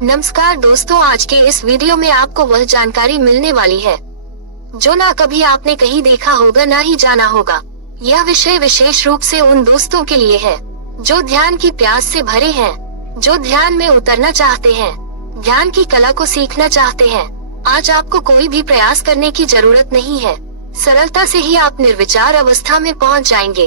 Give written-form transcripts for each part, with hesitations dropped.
नमस्कार दोस्तों, आज के इस वीडियो में आपको वह जानकारी मिलने वाली है जो ना कभी आपने कहीं देखा होगा ना ही जाना होगा। यह विषय विशेष रूप से उन दोस्तों के लिए है जो ध्यान की प्यास से भरे हैं, जो ध्यान में उतरना चाहते हैं, ध्यान की कला को सीखना चाहते हैं। आज आपको कोई भी प्रयास करने की जरूरत नहीं है, सरलता से ही आप निर्विचार अवस्था में पहुंच जाएंगे।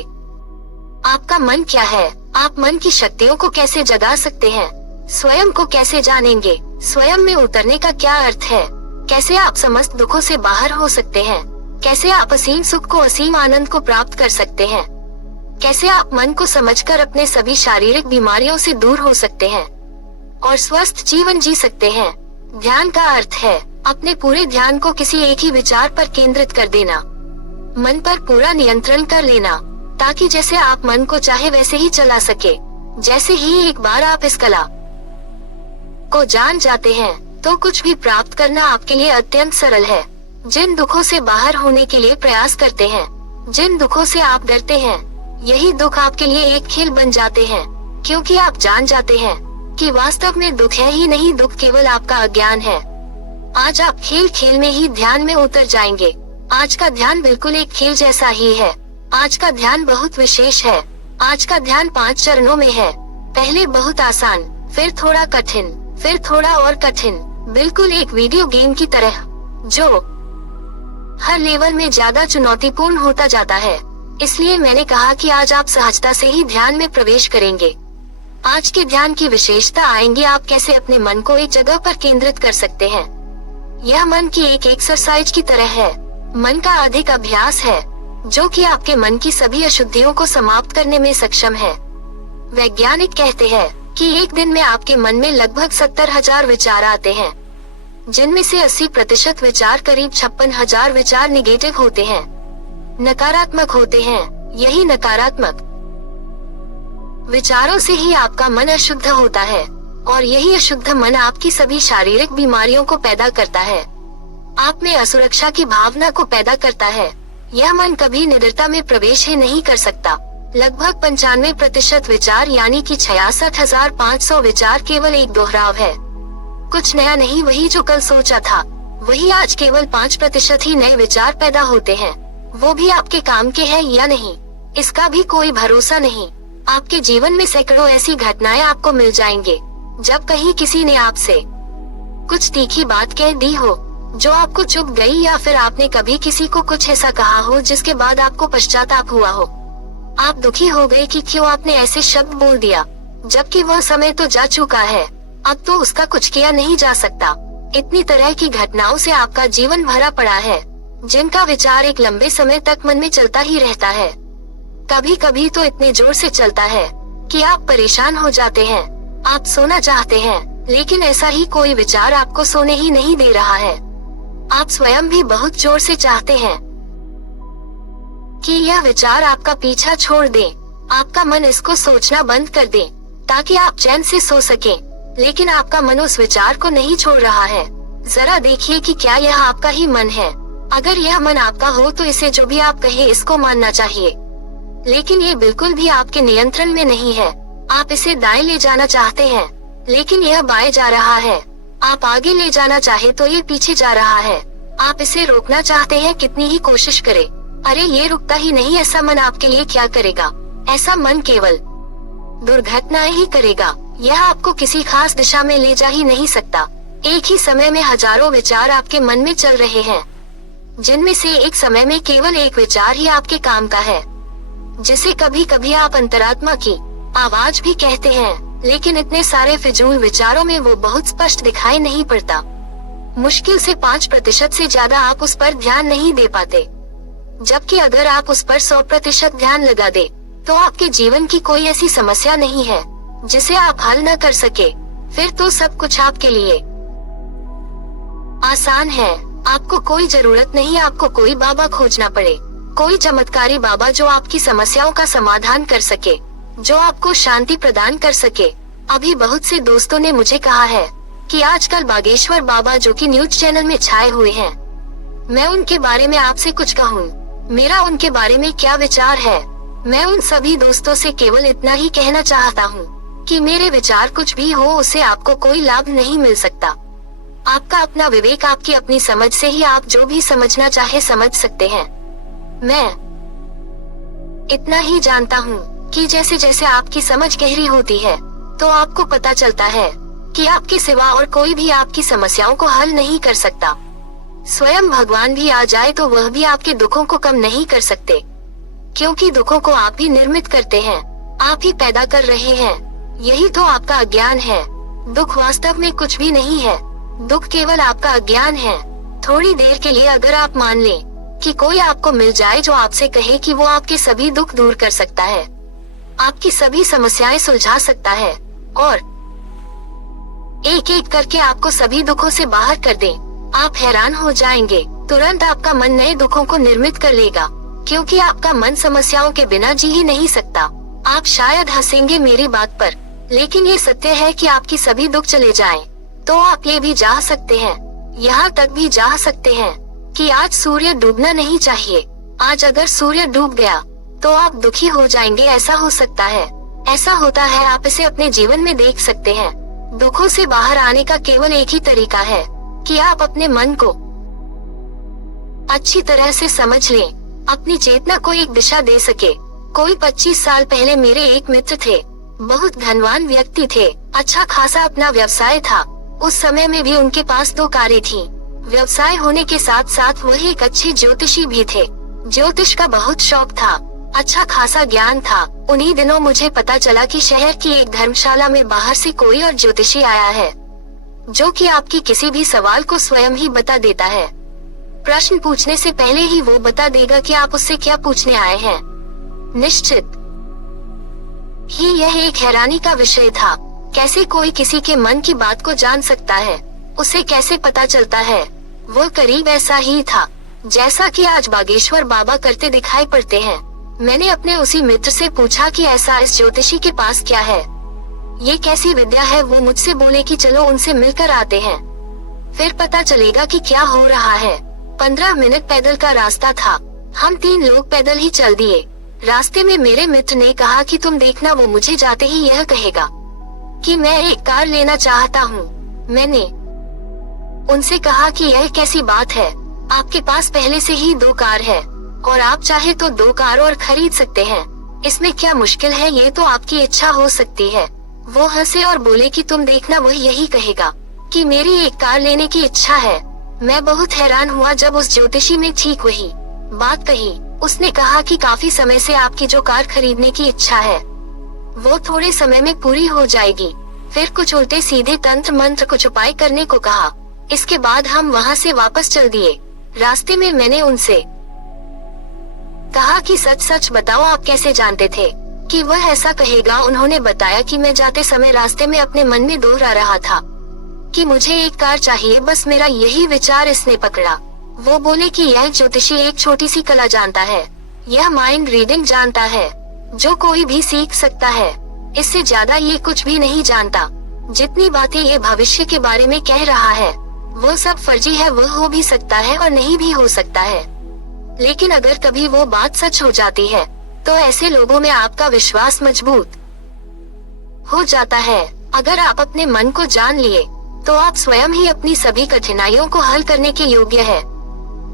आपका मन क्या है? आप मन की शक्तियों को कैसे जगा सकते हैं? स्वयं को कैसे जानेंगे? स्वयं में उतरने का क्या अर्थ है? कैसे आप समस्त दुखों से बाहर हो सकते हैं? कैसे आप असीम सुख को, असीम आनंद को प्राप्त कर सकते हैं? कैसे आप मन को समझकर अपने सभी शारीरिक बीमारियों से दूर हो सकते हैं और स्वस्थ जीवन जी सकते हैं? ध्यान का अर्थ है अपने पूरे ध्यान को किसी एक ही विचार पर केंद्रित कर देना, मन पर पूरा नियंत्रण कर लेना, ताकि जैसे आप मन को चाहे वैसे ही चला सके। जैसे ही एक बार आप इस कला को जान जाते हैं तो कुछ भी प्राप्त करना आपके लिए अत्यंत सरल है। जिन दुखों से बाहर होने के लिए प्रयास करते हैं, जिन दुखों से आप डरते हैं, यही दुख आपके लिए एक खेल बन जाते हैं, क्योंकि आप जान जाते हैं कि वास्तव में दुख है ही नहीं, दुख केवल आपका अज्ञान है। आज आप खेल खेल में ही ध्यान में उतर जाएंगे। आज का ध्यान बिल्कुल एक खेल जैसा ही है। आज का ध्यान बहुत विशेष है। आज का ध्यान 5 चरणों में है। पहले बहुत आसान, फिर थोड़ा कठिन, फिर थोड़ा और कठिन, बिल्कुल एक वीडियो गेम की तरह जो हर लेवल में ज्यादा चुनौतीपूर्ण होता जाता है। इसलिए मैंने कहा कि आज आप सहजता से ही ध्यान में प्रवेश करेंगे। आज के ध्यान की विशेषता आएंगी आप कैसे अपने मन को एक जगह पर केंद्रित कर सकते हैं। यह मन की एक एक्सरसाइज की तरह है, मन का अधिक अभ्यास है, जो कि आपके मन की सभी अशुद्धियों को समाप्त करने में सक्षम है। वैज्ञानिक कहते हैं कि एक दिन में आपके मन में लगभग 70,000 विचार आते हैं, जिनमें से 80% विचार, करीब 56,000 विचार निगेटिव होते हैं, नकारात्मक होते हैं। यही नकारात्मक विचारों से ही आपका मन अशुद्ध होता है और यही अशुद्ध मन आपकी सभी शारीरिक बीमारियों को पैदा करता है। आप में असुरक्षा की भावना को पैदा करता है। यह मन कभी निडरता में प्रवेश ही नहीं कर सकता। लगभग 95% विचार यानी कि 66,500 विचार केवल एक दोहराव है, कुछ नया नहीं। वही जो कल सोचा था वही आज, केवल 5% ही नए विचार पैदा होते हैं, वो भी आपके काम के हैं या नहीं, इसका भी कोई भरोसा नहीं। आपके जीवन में सैकड़ों ऐसी घटनाएं आपको मिल जाएंगे जब कहीं किसी ने आपसे कुछ तीखी बात कह दी हो जो आपको चुभ गई, या फिर आपने कभी किसी को कुछ ऐसा कहा हो जिसके बाद आपको पश्चाताप हुआ हो। आप दुखी हो गए कि क्यों आपने ऐसे शब्द बोल दिया, जबकि वह समय तो जा चुका है, अब तो उसका कुछ किया नहीं जा सकता। इतनी तरह की घटनाओं से आपका जीवन भरा पड़ा है, जिनका विचार एक लंबे समय तक मन में चलता ही रहता है। कभी कभी तो इतने जोर से चलता है कि आप परेशान हो जाते हैं। आप सोना चाहते हैं, लेकिन ऐसा ही कोई विचार आपको सोने ही नहीं दे रहा है। आप स्वयं भी बहुत जोर से चाहते हैं कि यह विचार आपका पीछा छोड़ दे, आपका मन इसको सोचना बंद कर दे ताकि आप चैन से सो सकें, लेकिन आपका मन उस विचार को नहीं छोड़ रहा है। जरा देखिए कि क्या यह आपका ही मन है। अगर यह मन आपका हो तो इसे जो भी आप कहे इसको मानना चाहिए, लेकिन ये बिल्कुल भी आपके नियंत्रण में नहीं है। आप इसे दाएं ले जाना चाहते हैं, लेकिन यह बाएं जा रहा है। आप आगे ले जाना चाहे तो ये पीछे जा रहा है। आप इसे रोकना चाहते हैं, कितनी ही कोशिश करें, अरे ये रुकता ही नहीं। ऐसा मन आपके लिए क्या करेगा? ऐसा मन केवल दुर्घटनाएं ही करेगा। यह आपको किसी खास दिशा में ले जा ही नहीं सकता। एक ही समय में हजारों विचार आपके मन में चल रहे हैं, जिनमें से एक समय में केवल एक विचार ही आपके काम का है, जिसे कभी कभी आप अंतरात्मा की आवाज भी कहते हैं। लेकिन इतने सारे फिजूल विचारों में वो बहुत स्पष्ट दिखाई नहीं पड़ता। मुश्किल से 5% से ज्यादा आप उस पर ध्यान नहीं दे पाते, जबकि अगर आप उस पर 100% ध्यान लगा दे तो आपके जीवन की कोई ऐसी समस्या नहीं है जिसे आप हल न कर सके। फिर तो सब कुछ आपके लिए आसान है। आपको कोई जरूरत नहीं आपको कोई बाबा खोजना पड़े, कोई चमत्कारी बाबा जो आपकी समस्याओं का समाधान कर सके, जो आपको शांति प्रदान कर सके। अभी बहुत से दोस्तों ने मुझे कहा है कि आजकल बागेश्वर बाबा जो कि न्यूज चैनल में छाए हुए हैं, मैं उनके बारे में आपसे कुछ कहूँ। मेरा उनके बारे में क्या विचार है? मैं उन सभी दोस्तों से केवल इतना ही कहना चाहता हूँ कि मेरे विचार कुछ भी हो उससे आपको कोई लाभ नहीं मिल सकता। आपका अपना विवेक, आपकी अपनी समझ से ही आप जो भी समझना चाहे समझ सकते हैं। मैं इतना ही जानता हूँ कि जैसे जैसे आपकी समझ गहरी होती है तो आपको पता चलता है कि आपके सिवा और कोई भी आपकी समस्याओं को हल नहीं कर सकता। स्वयं भगवान भी आ जाए तो वह भी आपके दुखों को कम नहीं कर सकते, क्योंकि दुखों को आप ही निर्मित करते हैं, आप ही पैदा कर रहे हैं। यही तो आपका अज्ञान है। दुख वास्तव में कुछ भी नहीं है, दुख केवल आपका अज्ञान है। थोड़ी देर के लिए अगर आप मान लें कि कोई आपको मिल जाए जो आपसे कहे कि वो आपके सभी दुख दूर कर सकता है, आपकी सभी समस्याएं सुलझा सकता है और एक एक करके आपको सभी दुखों से बाहर कर दे, आप हैरान हो जाएंगे। तुरंत आपका मन नए दुखों को निर्मित कर लेगा, क्योंकि आपका मन समस्याओं के बिना जी ही नहीं सकता। आप शायद हंसेंगे मेरी बात पर, लेकिन ये सत्य है कि आपकी सभी दुख चले जाएं, तो आप ये भी चाह सकते हैं, यहाँ तक भी चाह सकते हैं कि आज सूर्य डूबना नहीं चाहिए। आज अगर सूर्य डूब गया तो आप दुखी हो जाएंगे, ऐसा हो सकता है, ऐसा होता है, आप इसे अपने जीवन में देख सकते हैं। दुखों से बाहर आने का केवल एक ही तरीका है कि आप अपने मन को अच्छी तरह से समझ लें, अपनी चेतना को एक दिशा दे सके। कोई 25 साल पहले मेरे एक मित्र थे, बहुत धनवान व्यक्ति थे, अच्छा खासा अपना व्यवसाय था। उस समय में भी उनके पास 2 कारें थीं। व्यवसाय होने के साथ साथ वह एक अच्छे ज्योतिषी भी थे। ज्योतिष का बहुत शौक था, अच्छा खासा ज्ञान था। उन्हीं दिनों मुझे पता चला कि शहर की एक धर्मशाला में बाहर से कोई और ज्योतिषी आया है, जो कि आपकी किसी भी सवाल को स्वयं ही बता देता है। प्रश्न पूछने से पहले ही वो बता देगा कि आप उससे क्या पूछने आए हैं। निश्चित ही यह एक हैरानी का विषय था। कैसे कोई किसी के मन की बात को जान सकता है, उसे कैसे पता चलता है। वो करीब ऐसा ही था जैसा कि आज बागेश्वर बाबा करते दिखाई पड़ते हैं। मैंने अपने उसी मित्र से पूछा कि ऐसा इस ज्योतिषी के पास क्या है, ये कैसी विद्या है। वो मुझसे बोले कि चलो उनसे मिलकर आते हैं, फिर पता चलेगा कि क्या हो रहा है। 15 मिनट पैदल का रास्ता था, हम 3 लोग पैदल ही चल दिए। रास्ते में मेरे मित्र ने कहा कि तुम देखना, वो मुझे जाते ही यह कहेगा कि मैं एक कार लेना चाहता हूँ। मैंने उनसे कहा कि यह कैसी बात है, आपके पास पहले से ही 2 कार है और आप चाहे तो 2 कार और खरीद सकते हैं, इसमें क्या मुश्किल है, ये तो आपकी इच्छा हो सकती है। वो हंसे और बोले कि तुम देखना, वह यही कहेगा कि मेरी एक कार लेने की इच्छा है। मैं बहुत हैरान हुआ जब उस ज्योतिषी ने ठीक वही बात कही। उसने कहा कि काफी समय से आपकी जो कार खरीदने की इच्छा है वो थोड़े समय में पूरी हो जाएगी। फिर कुछ उल्टे सीधे तंत्र मंत्र कुछ उपाय करने को कहा। इसके बाद हम वहाँ से वापस चल दिए। रास्ते में मैंने उनसे कहा कि सच सच बताओ, आप कैसे जानते थे कि वह ऐसा कहेगा। उन्होंने बताया कि मैं जाते समय रास्ते में अपने मन में दोहरा रहा था कि मुझे एक कार चाहिए, बस मेरा यही विचार इसने पकड़ा। वो बोले कि यह ज्योतिषी एक छोटी सी कला जानता है, यह माइंड रीडिंग जानता है, जो कोई भी सीख सकता है। इससे ज्यादा ये कुछ भी नहीं जानता। जितनी बातें ये भविष्य के बारे में कह रहा है वो सब फर्जी है, वो हो भी सकता है और नहीं भी हो सकता है। लेकिन अगर कभी वो बात सच हो जाती है तो ऐसे लोगों में आपका विश्वास मजबूत हो जाता है। अगर आप अपने मन को जान लिए तो आप स्वयं ही अपनी सभी कठिनाइयों को हल करने के योग्य है।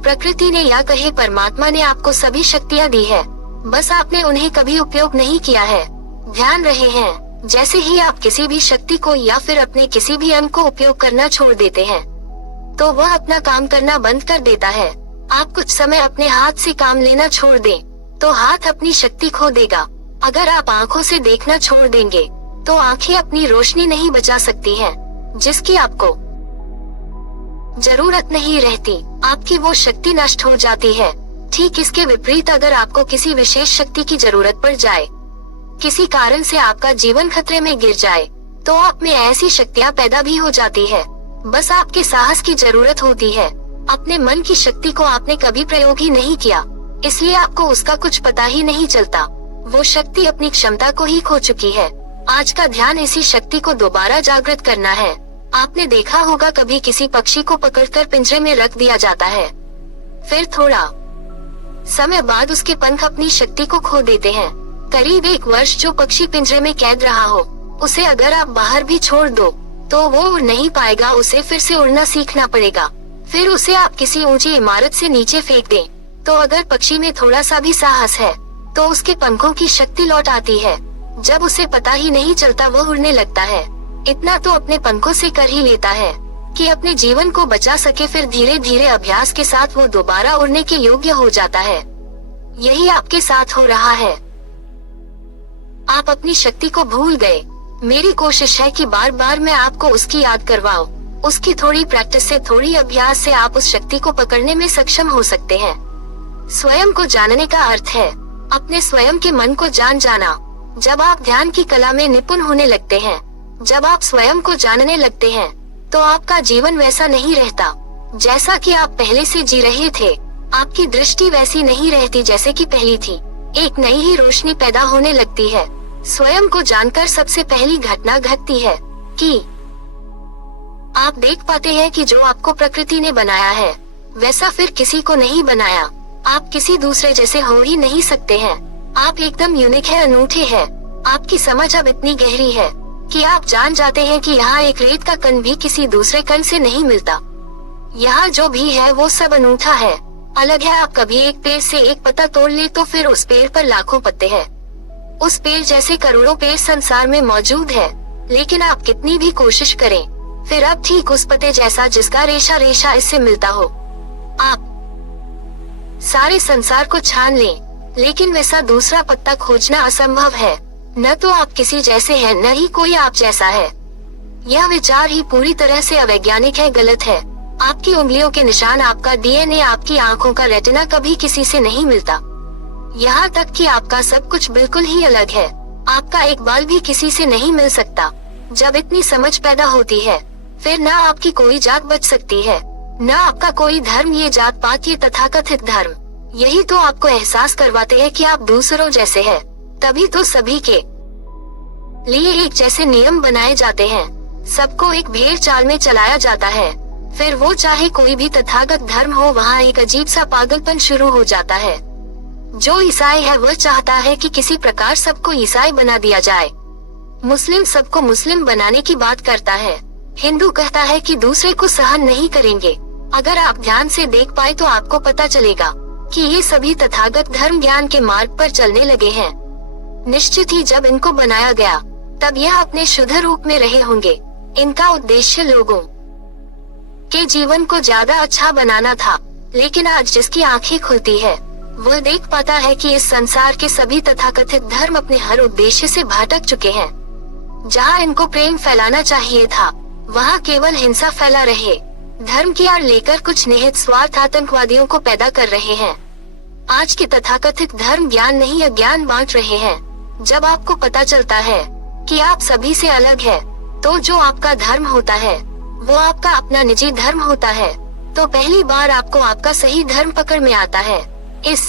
प्रकृति ने या कहे परमात्मा ने आपको सभी शक्तियाँ दी है, बस आपने उन्हें कभी उपयोग नहीं किया है। ध्यान रहे हैं, जैसे ही आप किसी भी शक्ति को या फिर अपने किसी भी अंग को उपयोग करना छोड़ देते हैं तो वह अपना काम करना बंद कर देता है। आप कुछ समय अपने हाथ से काम लेना छोड़ दें तो हाथ अपनी शक्ति खो देगा। अगर आप आँखों से देखना छोड़ देंगे तो आँखें अपनी रोशनी नहीं बचा सकती हैं, जिसकी आपको जरूरत नहीं रहती। आपकी वो शक्ति नष्ट हो जाती है। ठीक इसके विपरीत अगर आपको किसी विशेष शक्ति की जरूरत पड़ जाए, किसी कारण से आपका जीवन खतरे में गिर जाए, तो आप में ऐसी शक्तियाँ पैदा भी हो जाती है। बस आपके साहस की जरूरत होती है। अपने मन की शक्ति को आपने कभी प्रयोग ही नहीं किया, इसलिए आपको उसका कुछ पता ही नहीं चलता। वो शक्ति अपनी क्षमता को ही खो चुकी है। आज का ध्यान इसी शक्ति को दोबारा जागृत करना है। आपने देखा होगा कभी किसी पक्षी को पकड़कर पिंजरे में रख दिया जाता है, फिर थोड़ा समय बाद उसके पंख अपनी शक्ति को खो देते हैं। करीब 1 वर्ष जो पक्षी पिंजरे में कैद रहा हो उसे अगर आप बाहर भी छोड़ दो तो वो उड़ नहीं पाएगा, उसे फिर से उड़ना सीखना पड़ेगा। फिर उसे आप किसी ऊंची इमारत से नीचे फेंक दें, तो अगर पक्षी में थोड़ा सा भी साहस है तो उसके पंखों की शक्ति लौट आती है। जब उसे पता ही नहीं चलता वो उड़ने लगता है। इतना तो अपने पंखों से कर ही लेता है कि अपने जीवन को बचा सके। फिर धीरे धीरे अभ्यास के साथ वो दोबारा उड़ने के योग्य हो जाता है। यही आपके साथ हो रहा है। आप अपनी शक्ति को भूल गए। मेरी कोशिश है कि बार बार मैं आपको उसकी याद करवाऊं। उसकी थोड़ी प्रैक्टिस से, थोड़ी अभ्यास से आप उस शक्ति को पकड़ने में सक्षम हो सकते हैं। स्वयं को जानने का अर्थ है अपने स्वयं के मन को जान जाना। जब आप ध्यान की कला में निपुण होने लगते हैं, जब आप स्वयं को जानने लगते हैं, तो आपका जीवन वैसा नहीं रहता जैसा कि आप पहले से जी रहे थे। आपकी दृष्टि वैसी नहीं रहती जैसे कि पहली थी। एक नई ही रोशनी पैदा होने लगती है। स्वयं को जानकर सबसे पहली घटना घटती है कि आप देख पाते हैं कि जो आपको प्रकृति ने बनाया है वैसा फिर किसी को नहीं बनाया। आप किसी दूसरे जैसे हो ही नहीं सकते हैं। आप एकदम यूनिक है, अनूठे हैं। आपकी समझ अब इतनी गहरी है कि आप जान जाते हैं कि यहाँ एक रेत का कण भी किसी दूसरे कण से नहीं मिलता। यहाँ जो भी है वो सब अनूठा है, अलग है। आप कभी एक पेड़ से एक पत्ता तोड़ ले तो फिर उस पेड़ पर लाखों पत्ते हैं। उस पेड़ जैसे करोड़ों पेड़ संसार में मौजूद है, लेकिन आप कितनी भी कोशिश करें फिर अब ठीक उस पत्ते जैसा जिसका रेशा रेशा इससे मिलता हो। आप सारे संसार को छान लें, लेकिन वैसा दूसरा पत्ता खोजना असंभव है। न तो आप किसी जैसे हैं, न ही कोई आप जैसा है। यह विचार ही पूरी तरह से अवैज्ञानिक है, गलत है। आपकी उंगलियों के निशान, आपका डीएनए, आपकी आंखों का रेटिना कभी किसी से नहीं मिलता। यहाँ तक कि आपका सब कुछ बिल्कुल ही अलग है। आपका एक बाल भी किसी से नहीं मिल सकता। जब इतनी समझ पैदा होती है फिर न आपकी कोई जात बच सकती है, न आपका कोई धर्म। ये जात पात, ये तथाकथित धर्म, यही तो आपको एहसास करवाते हैं कि आप दूसरों जैसे हैं। तभी तो सभी के लिए एक जैसे नियम बनाए जाते हैं। सबको एक भेड़ चाल में चलाया जाता है। फिर वो चाहे कोई भी तथागत धर्म हो, वहाँ एक अजीब सा पागलपन शुरू हो जाता है। जो ईसाई है वह चाहता है कि किसी प्रकार सबको ईसाई बना दिया जाए। मुस्लिम सबको मुस्लिम बनाने की बात करता है। हिंदू कहता है कि दूसरे को सहन नहीं करेंगे। अगर आप ध्यान से देख पाए तो आपको पता चलेगा कि ये सभी तथागत धर्म ज्ञान के मार्ग पर चलने लगे हैं। निश्चित ही जब इनको बनाया गया तब यह अपने शुद्ध रूप में रहे होंगे। इनका उद्देश्य लोगों के जीवन को ज्यादा अच्छा बनाना था। लेकिन आज जिसकी आंखें खुलती है वह देख पाता है कि इस संसार के सभी तथाकथित धर्म अपने हर उद्देश्य से भटक चुके हैं। जहाँ इनको प्रेम फैलाना चाहिए था वहाँ केवल हिंसा फैला रहे। धर्म की आड़ लेकर कुछ निहित स्वार्थ आतंकवादियों को पैदा कर रहे हैं। आज के तथाकथित धर्म ज्ञान नहीं अज्ञान बांट रहे हैं। जब आपको पता चलता है कि आप सभी से अलग है, तो जो आपका धर्म होता है वो आपका अपना निजी धर्म होता है। तो पहली बार आपको आपका सही धर्म पकड़ में आता है। इस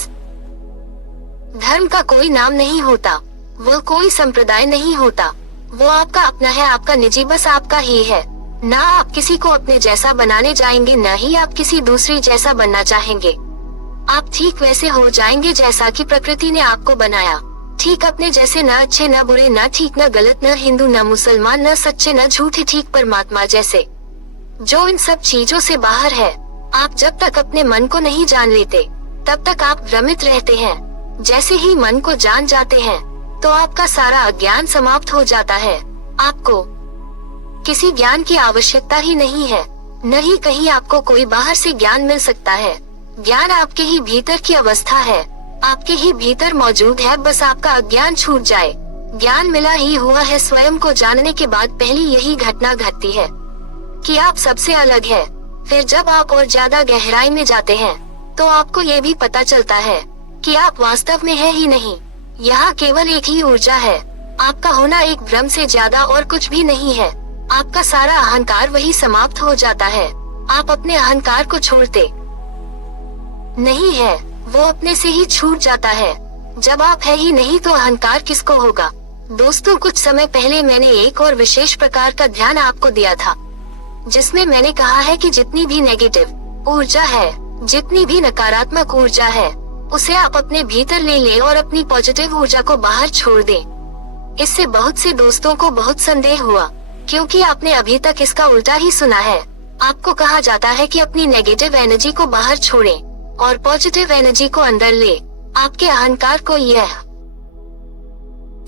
धर्म का कोई नाम नहीं होता, वो कोई संप्रदाय नहीं होता, वो आपका अपना है, आपका निजी, बस आपका ही है। ना आप किसी को अपने जैसा बनाने जाएंगे, न ही आप किसी दूसरी जैसा बनना चाहेंगे। आप ठीक वैसे हो जाएंगे जैसा कि प्रकृति ने आपको बनाया। ठीक अपने जैसे, न अच्छे न बुरे, न ठीक न गलत, न हिंदू न मुसलमान, न सच्चे न झूठे, ठीक परमात्मा जैसे। जो इन सब चीजों से बाहर है। आप जब तक अपने मन को नहीं जान लेते तब तक आप भ्रमित रहते हैं। जैसे ही मन को जान जाते हैं तो आपका सारा अज्ञान समाप्त हो जाता है। आपको किसी ज्ञान की आवश्यकता ही नहीं है, न ही कहीं आपको कोई बाहर से ज्ञान मिल सकता है। ज्ञान आपके ही भीतर की अवस्था है, आपके ही भीतर मौजूद है, बस आपका अज्ञान छूट जाए। ज्ञान मिला ही हुआ है। स्वयं को जानने के बाद पहली यही घटना घटती है कि आप सबसे अलग है। फिर जब आप और ज्यादा गहराई में जाते हैं तो आपको ये भी पता चलता है कि आप वास्तव में है ही नहीं। यहाँ केवल एक ही ऊर्जा है। आपका होना एक भ्रम से ज्यादा और कुछ भी नहीं है। आपका सारा अहंकार वही समाप्त हो जाता है। आप अपने अहंकार को छोड़ते नहीं है, वो अपने से ही छूट जाता है। जब आप है ही नहीं तो अहंकार किसको होगा। दोस्तों, कुछ समय पहले मैंने एक और विशेष प्रकार का ध्यान आपको दिया था, जिसमें मैंने कहा है कि जितनी भी नेगेटिव ऊर्जा है, जितनी भी नकारात्मक ऊर्जा है, उसे आप अपने भीतर ले लें और अपनी पॉजिटिव ऊर्जा को बाहर छोड़ दें। इससे बहुत से दोस्तों को बहुत संदेह हुआ, क्योंकि आपने अभी तक इसका उल्टा ही सुना है। आपको कहा जाता है कि अपनी नेगेटिव एनर्जी को बाहर छोड़ें और पॉजिटिव एनर्जी को अंदर ले। आपके अहंकार को यह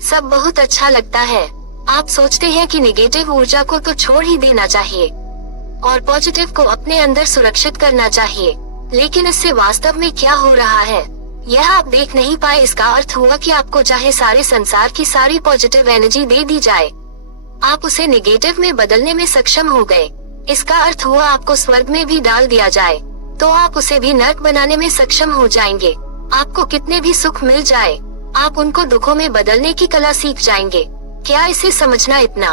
सब बहुत अच्छा लगता है। आप सोचते हैं कि नेगेटिव ऊर्जा को तो छोड़ ही देना चाहिए और पॉजिटिव को अपने अंदर सुरक्षित करना चाहिए, लेकिन इससे वास्तव में क्या हो रहा है यह आप देख नहीं पाए। इसका अर्थ हुआ कि आपको चाहे सारे संसार की सारी पॉजिटिव एनर्जी दे दी जाए, आप उसे नेगेटिव में बदलने में सक्षम हो गए। इसका अर्थ हुआ आपको स्वर्ग में भी डाल दिया जाए तो आप उसे भी नर्क बनाने में सक्षम हो जाएंगे। आपको कितने भी सुख मिल जाए, आप उनको दुखों में बदलने की कला सीख जाएंगे। क्या इसे समझना इतना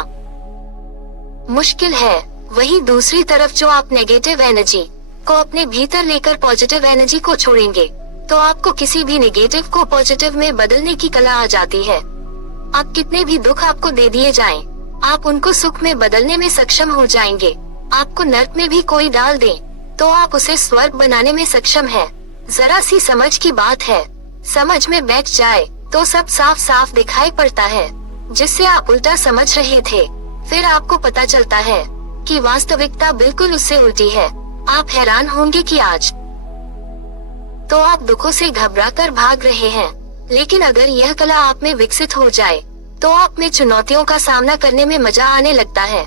मुश्किल है? वहीं दूसरी तरफ जो आप नेगेटिव एनर्जी को अपने भीतर लेकर पॉजिटिव एनर्जी को छोड़ेंगे तो आपको किसी भी नेगेटिव को पॉजिटिव में बदलने की कला आ जाती है। आप कितने भी दुख आपको दे दिए जाएं, आप उनको सुख में बदलने में सक्षम हो जाएंगे। आपको नर्क में भी कोई डाल दे तो आप उसे स्वर्ग बनाने में सक्षम है। जरा सी समझ की बात है, समझ में बैठ जाए तो सब साफ साफ दिखाई पड़ता है। जिससे आप उल्टा समझ रहे थे, फिर आपको पता चलता है कि वास्तविकता बिल्कुल उससे उल्टी है। आप हैरान होंगे कि आज तो आप दुखों से घबराकर भाग रहे हैं, लेकिन अगर यह कला आप में विकसित हो जाए तो आप में चुनौतियों का सामना करने में मजा आने लगता है।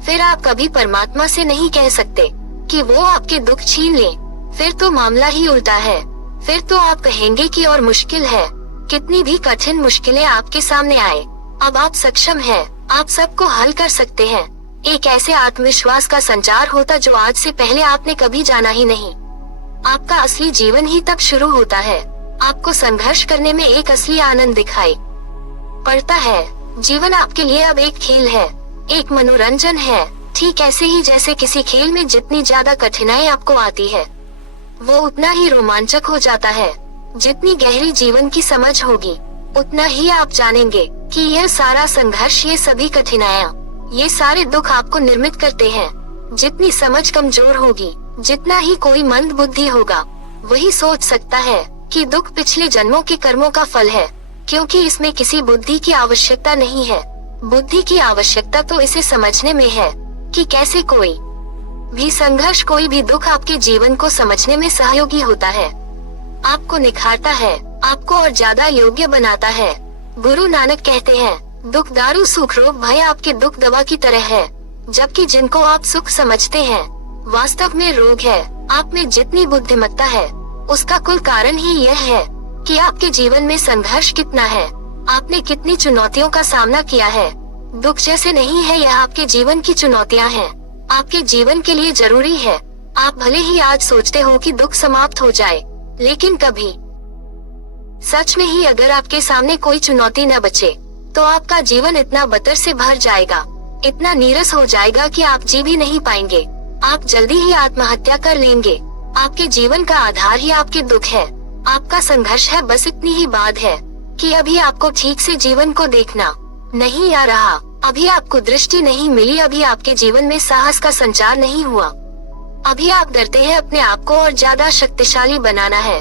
फिर आप कभी परमात्मा से नहीं कह सकते कि वो आपके दुख छीन ले। फिर तो मामला ही उल्टा है। फिर तो आप कहेंगे कि और मुश्किल है। कितनी भी कठिन मुश्किलें आपके सामने आए, अब आप सक्षम हैं, आप सबको हल कर सकते हैं। एक ऐसे आत्मविश्वास का संचार होता जो आज से पहले आपने कभी जाना ही नहीं। आपका असली जीवन ही तब शुरू होता है। आपको संघर्ष करने में एक असली आनंद दिखाई पड़ता है। जीवन आपके लिए अब एक खेल है, एक मनोरंजन है। ठीक ऐसे ही जैसे किसी खेल में जितनी ज्यादा कठिनाई आपको आती है, वो उतना ही रोमांचक हो जाता है। जितनी गहरी जीवन की समझ होगी, उतना ही आप जानेंगे कि यह सारा संघर्ष, ये सभी कठिनाइयाँ, ये सारे दुख आपको निर्मित करते हैं। जितनी समझ कमजोर होगी, जितना ही कोई मंद बुद्धि होगा, वही सोच सकता है कि दुख पिछले जन्मों के कर्मों का फल है, क्योंकि इसमें किसी बुद्धि की आवश्यकता नहीं है। बुद्धि की आवश्यकता तो इसे समझने में है कि कैसे कोई भी संघर्ष, कोई भी दुख आपके जीवन को समझने में सहयोगी होता है, आपको निखारता है, आपको और ज्यादा योग्य बनाता है। गुरु नानक कहते हैं, दुख दारू सुख रोग भय आपके दुख दवा की तरह है, जबकि जिनको आप सुख समझते हैं वास्तव में रोग है। आप में जितनी बुद्धिमत्ता है, उसका कुल कारण ही यह है कि आपके जीवन में संघर्ष कितना है, आपने कितनी चुनौतियों का सामना किया है। दुख जैसे नहीं है, यह आपके जीवन की चुनौतियाँ हैं, आपके जीवन के लिए जरूरी है। आप भले ही आज सोचते हो कि दुख समाप्त हो जाए, लेकिन कभी सच में ही अगर आपके सामने कोई चुनौती न बचे तो आपका जीवन इतना बतर से भर जाएगा, इतना नीरस हो जाएगा कि आप जी भी नहीं पाएंगे। आप जल्दी ही आत्महत्या कर लेंगे। आपके जीवन का आधार ही आपके दुख है, आपका संघर्ष है। बस इतनी ही बात है कि अभी आपको ठीक से जीवन को देखना नहीं आ रहा, अभी आपको दृष्टि नहीं मिली, अभी आपके जीवन में साहस का संचार नहीं हुआ, अभी आप डरते हैं अपने आप को और ज्यादा शक्तिशाली बनाना है,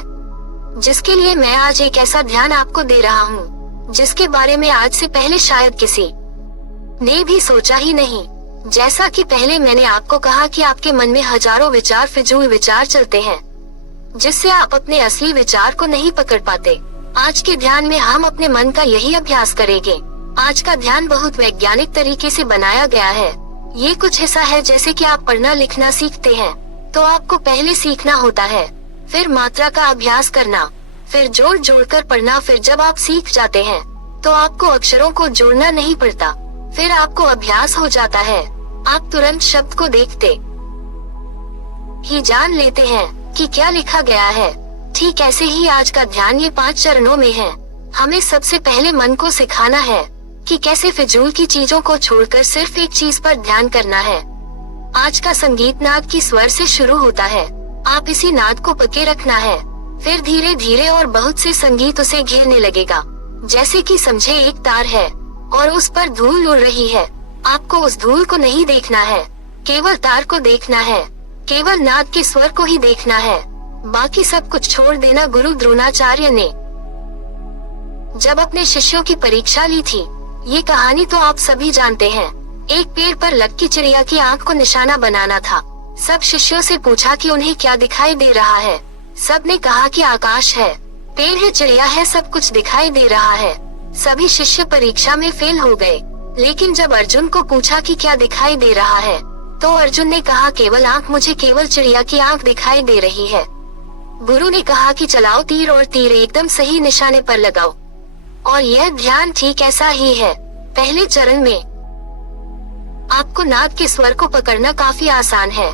जिसके लिए मैं आज एक ऐसा ध्यान आपको दे रहा हूँ जिसके बारे में आज से पहले शायद किसी ने भी सोचा ही नहीं। जैसा कि पहले मैंने आपको कहा कि आपके मन में हजारों विचार, फिजूल विचार चलते हैं, जिससे आप अपने असली विचार को नहीं पकड़ पाते। आज के ध्यान में हम अपने मन का यही अभ्यास करेंगे। आज का ध्यान बहुत वैज्ञानिक तरीके से बनाया गया है। ये कुछ ऐसा है जैसे कि आप पढ़ना लिखना सीखते हैं तो आपको पहले सीखना होता है, फिर मात्रा का अभ्यास करना, फिर जोड़ जोड़कर पढ़ना। फिर जब आप सीख जाते हैं तो आपको अक्षरों को जोड़ना नहीं पड़ता, फिर आपको अभ्यास हो जाता है। आप तुरंत शब्द को देखते ही जान लेते हैं कि क्या लिखा गया है। ठीक ऐसे ही आज का ध्यान ये 5 चरणों में है। हमें सबसे पहले मन को सिखाना है कि कैसे फिजूल की चीजों को छोड़कर सिर्फ एक चीज पर ध्यान करना है। आज का संगीत नाद की स्वर से शुरू होता है, आप इसी नाद को पके रखना है, फिर धीरे धीरे और बहुत से संगीत उसे घेरने लगेगा। जैसे कि समझे एक तार है और उस पर धूल उड़ रही है, आपको उस धूल को नहीं देखना है, केवल तार को देखना है, केवल नाद के स्वर को ही देखना है, बाकी सब कुछ छोड़ देना। गुरु द्रोणाचार्य ने जब अपने शिष्यों की परीक्षा ली थी ये कहानी तो आप सभी जानते हैं। एक पेड़ पर लटकी चिड़िया की आंख को निशाना बनाना था। सब शिष्यों से पूछा कि उन्हें क्या दिखाई दे रहा है। सब ने कहा कि आकाश है, पेड़ है, चिड़िया है, सब कुछ दिखाई दे रहा है। सभी शिष्य परीक्षा में फेल हो गए। लेकिन जब अर्जुन को पूछा कि क्या दिखाई दे रहा है, तो अर्जुन ने कहा केवल आंख, मुझे केवल चिड़िया की आंख दिखाई दे रही है। गुरु ने कहा कि चलाओ तीर, और तीर एकदम सही निशाने पर लगाओ। और यह ध्यान ठीक ऐसा ही है। पहले चरण में आपको नाद के स्वर को पकड़ना काफी आसान है।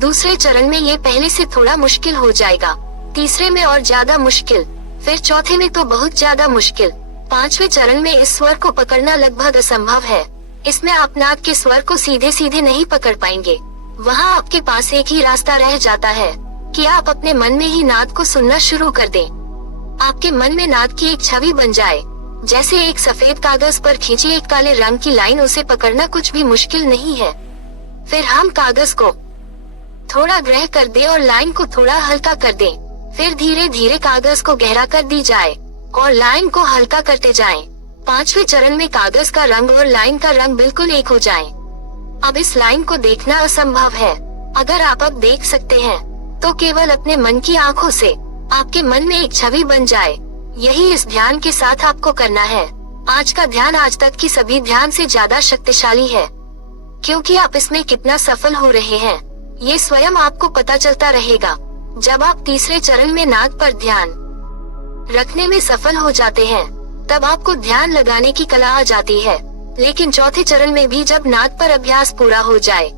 दूसरे चरण में ये पहले से थोड़ा मुश्किल हो जाएगा, तीसरे में और ज्यादा मुश्किल, फिर चौथे में तो बहुत ज्यादा मुश्किल। पांचवें चरण में इस स्वर को पकड़ना लगभग असंभव है। इसमें आप नाद के स्वर को सीधे सीधे नहीं पकड़ पाएंगे। वहाँ आपके पास एक ही रास्ता रह जाता है कि आप अपने मन में ही नाद को सुनना शुरू कर दें। आपके मन में नाद की एक छवि बन जाए, जैसे एक सफेद कागज पर खींची एक काले रंग की लाइन। उसे पकड़ना कुछ भी मुश्किल नहीं है। फिर हम कागज को थोड़ा गहरा कर दें और लाइन को थोड़ा हल्का कर दें। फिर धीरे धीरे कागज को गहरा कर दी जाए और लाइन को हल्का करते जाएं। पांचवें चरण में कागज का रंग और लाइन का रंग बिल्कुल एक हो जाए। अब इस लाइन को देखना असंभव है। अगर आप अब देख सकते हैं तो केवल अपने मन की आंखों से आपके मन में एक छवि बन जाए। यही इस ध्यान के साथ आपको करना है। आज का ध्यान आज तक की सभी ध्यान से ज्यादा शक्तिशाली है, क्योंकि आप इसमें कितना सफल हो रहे हैं ये स्वयं आपको पता चलता रहेगा। जब आप तीसरे चरण में नाद पर ध्यान रखने में सफल हो जाते हैं, तब आपको ध्यान लगाने की कला आ जाती है। लेकिन चौथे चरण में भी जब नाद पर अभ्यास पूरा हो जाए,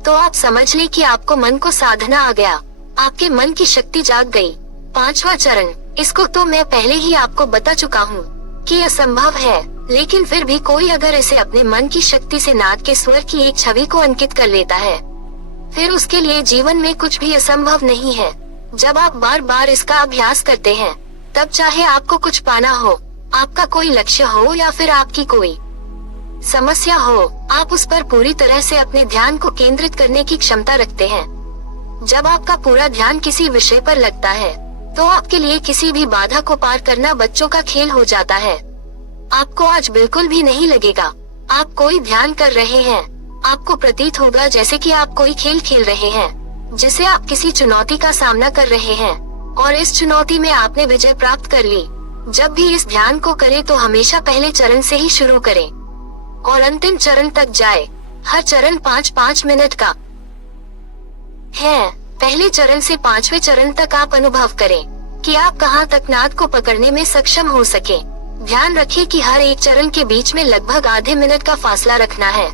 तो आप समझ लें कि आपको मन को साधना आ गया, आपके मन की शक्ति जाग गई। पांचवा चरण, इसको तो मैं पहले ही आपको बता चुका हूँ कि असंभव है, लेकिन फिर भी कोई अगर इसे अपने मन की शक्ति से नाद के स्वर की एक छवि को अंकित कर लेता है, फिर उसके लिए जीवन में कुछ भी असंभव नहीं है। जब आप बार बार इसका अभ्यास करते हैं, तब चाहे आपको कुछ पाना हो, आपका कोई लक्ष्य हो या फिर आपकी कोई समस्या हो, आप उस पर पूरी तरह से अपने ध्यान को केंद्रित करने की क्षमता रखते हैं। जब आपका पूरा ध्यान किसी विषय पर लगता है, तो आपके लिए किसी भी बाधा को पार करना बच्चों का खेल हो जाता है। आपको आज बिल्कुल भी नहीं लगेगा आप कोई ध्यान कर रहे हैं। आपको प्रतीत होगा जैसे कि आप कोई खेल खेल रहे हैं, जिसे आप किसी चुनौती का सामना कर रहे हैं और इस चुनौती में आपने विजय प्राप्त कर ली। जब भी इस ध्यान को करें तो हमेशा पहले चरण से ही शुरू करें और अंतिम चरण तक जाए। हर चरण 5-5 मिनट का है। पहले चरण से पांचवें चरण तक आप अनुभव करें कि आप कहां तक नाद को पकड़ने में सक्षम हो सके। ध्यान रखें कि हर एक चरण के बीच में लगभग आधे मिनट का फासला रखना है।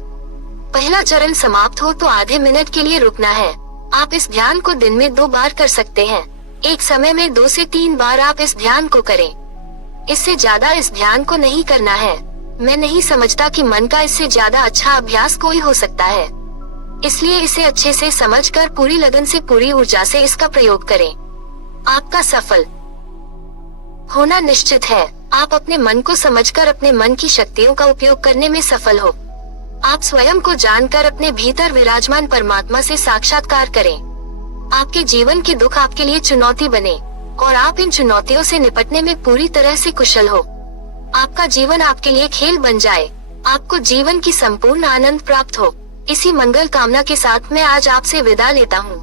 पहला चरण समाप्त हो तो आधे मिनट के लिए रुकना है। आप इस ध्यान को दिन में 2 बार कर सकते हैं। एक समय में 2 से 3 बार आप इस ध्यान को करें। इससे ज्यादा इस ध्यान को नहीं करना है। मैं नहीं समझता कि मन का इससे ज्यादा अच्छा अभ्यास कोई हो सकता है। इसलिए इसे अच्छे से समझकर पूरी लगन से, पूरी ऊर्जा से इसका प्रयोग करें। आपका सफल होना निश्चित है। आप अपने मन को समझकर अपने मन की शक्तियों का उपयोग करने में सफल हो। आप स्वयं को जानकर अपने भीतर विराजमान परमात्मा से साक्षात्कार करें। आपके जीवन के दुख आपके लिए चुनौती बने और आप इन चुनौतियों से निपटने में पूरी तरह से कुशल हो। आपका जीवन आपके लिए खेल बन जाए। आपको जीवन की संपूर्ण आनंद प्राप्त हो। इसी मंगल कामना के साथ मैं आज आपसे विदा लेता हूँ।